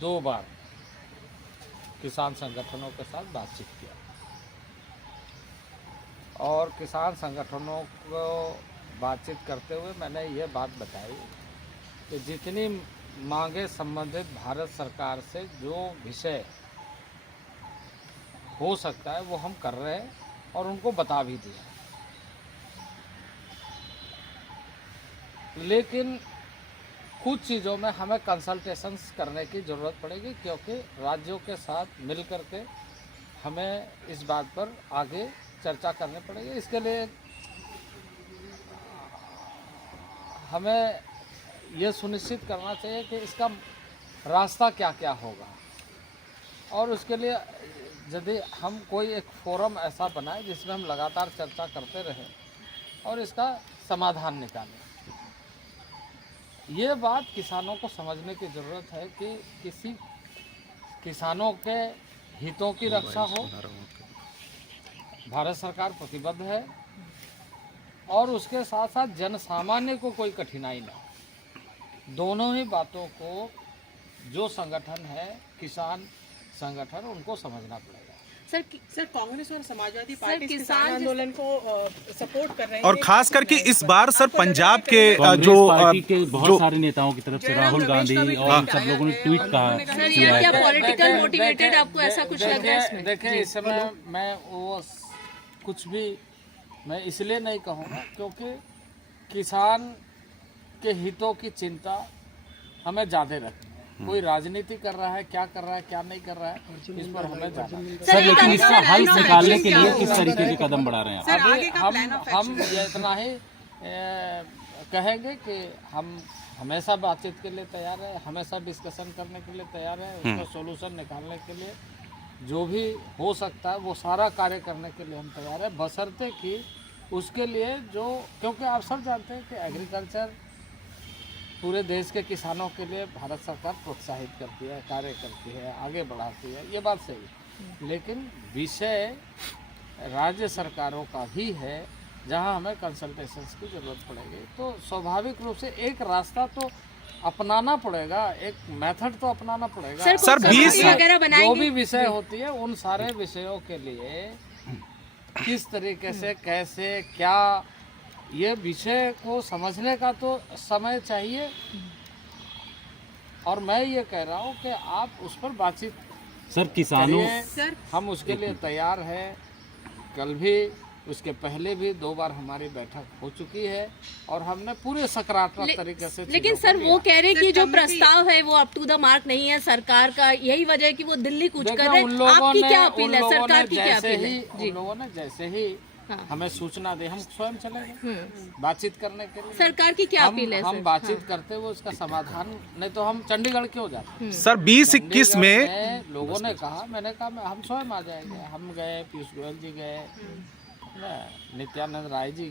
2 बार किसान संगठनों के साथ बातचीत किया और किसान संगठनों को बातचीत करते हुए मैंने ये बात बताई कि जितनी मांगे संबंधित भारत सरकार से जो विषय हो सकता है वो हम कर रहे हैं और उनको बता भी दिया। लेकिन कुछ चीज़ों में हमें कंसल्टेशंस करने की ज़रूरत पड़ेगी, क्योंकि राज्यों के साथ मिल कर के हमें इस बात पर आगे चर्चा करनी पड़ेगी। इसके लिए हमें यह सुनिश्चित करना चाहिए कि इसका रास्ता क्या क्या होगा, और उसके लिए यदि हम कोई एक फोरम ऐसा बनाए जिसमें हम लगातार चर्चा करते रहें और इसका समाधान निकालें। ये बात किसानों को समझने की ज़रूरत है कि किसी किसानों के हितों की रक्षा हो, भारत सरकार प्रतिबद्ध है, और उसके साथ साथ जन सामान्य को कोई कठिनाई ना हो। दोनों ही बातों को जो संगठन है, किसान संगठन, उनको समझना पड़ेगा। सर कांग्रेस और समाजवादी पार्टी किसान आंदोलन को सपोर्ट कर रहे हैं, और खास करके इस बार सर पंजाब के जो पार्टी के बहुत सारे नेताओं की तरफ से राहुल गांधी और सब लोगों ने ट्वीट कहा। सर ये क्या पॉलिटिकल मोटिवेटेड आपको ऐसा कुछ लग रहा है इसमें? देखिए, इस समय मैं वो कुछ भी मैं इसलिए नहीं कहूँगा क्योंकि किसान के हितों की चिंता हमें ज़्यादा रखनी है। कोई राजनीति कर रहा है, क्या कर रहा है, क्या नहीं कर रहा है, इस पर हमें जाना। सर लेकिन इसका हल निकालने के लिए किस तरीके के कदम बढ़ा रहे हैं? अभी हम ये इतना ही कहेंगे कि हम हमेशा बातचीत के लिए तैयार है, हमेशा डिस्कशन करने के लिए तैयार है, उसका सोल्यूशन निकालने के लिए जो भी हो सकता है वो सारा कार्य करने के लिए हम तैयार है, बशर्ते कि उसके लिए जो, क्योंकि आप सब जानते हैं कि एग्रीकल्चर पूरे देश के किसानों के लिए भारत सरकार प्रोत्साहित करती है, कार्य करती है, आगे बढ़ाती है, ये बात सही। लेकिन विषय राज्य सरकारों का भी है जहां हमें कंसल्टेशंस की ज़रूरत पड़ेगी। तो स्वाभाविक रूप से एक रास्ता तो अपनाना पड़ेगा, एक मेथड तो अपनाना पड़ेगा। सर 20 जो भी विषय होती है उन सारे विषयों के लिए किस तरीके से, कैसे, क्या, ये विषय को समझने का तो समय चाहिए। और मैं ये कह रहा हूँ कि आप उस पर बातचीत सर किसानों, हम उसके लिए तैयार हैं। कल भी, उसके पहले भी 2 बार हमारी बैठक हो चुकी है और हमने पूरे सकारात्मक तरीके से। लेकिन सर वो कह रहे हैं कि जो प्रस्ताव है वो अप टू द मार्क नहीं है सरकार का, यही वजह है कि वो दिल्ली कुछ कर रहे हैं। आपकी क्या अपील है, सरकार की क्या अपील है? उन लोगों ने जैसे ही हमें सूचना दे, हम स्वयं चले गए बातचीत करने के लिए। सरकार की क्या अपील है? हम बातचीत करते हुए उसका समाधान, नहीं तो हम चंडीगढ़ क्यों जाते? सर 20-21 में लोगों ने कहा, मैंने कहा हम स्वयं आ जाएंगे। हम गए, पीयूष गोयल जी गए, नित्यानंद राय जी